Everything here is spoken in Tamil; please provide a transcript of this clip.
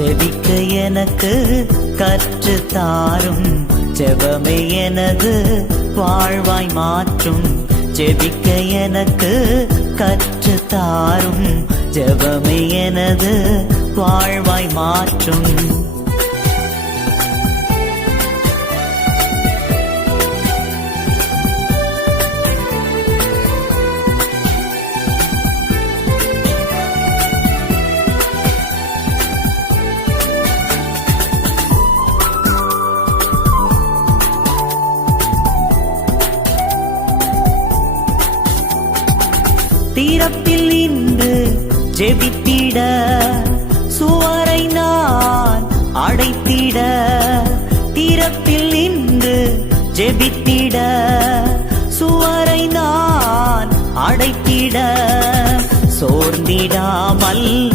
ஜெபிக்க எனக்கு கற்று தாரும். ஜெபமே எனது வாழ்வாய் மாற்றும். ஜெபிக்க எனக்கு கற்று தாரும். ஜெபமே எனது வாழ்வாய் மாற்றும். தீரத்தில் இன்று ஜெபித்திட சுவரை நான் அடைத்திட. தீரத்தில் இன்று ஜெபித்திட சுவரை நான் அடைத்திட. சோர்ந்திடாமல்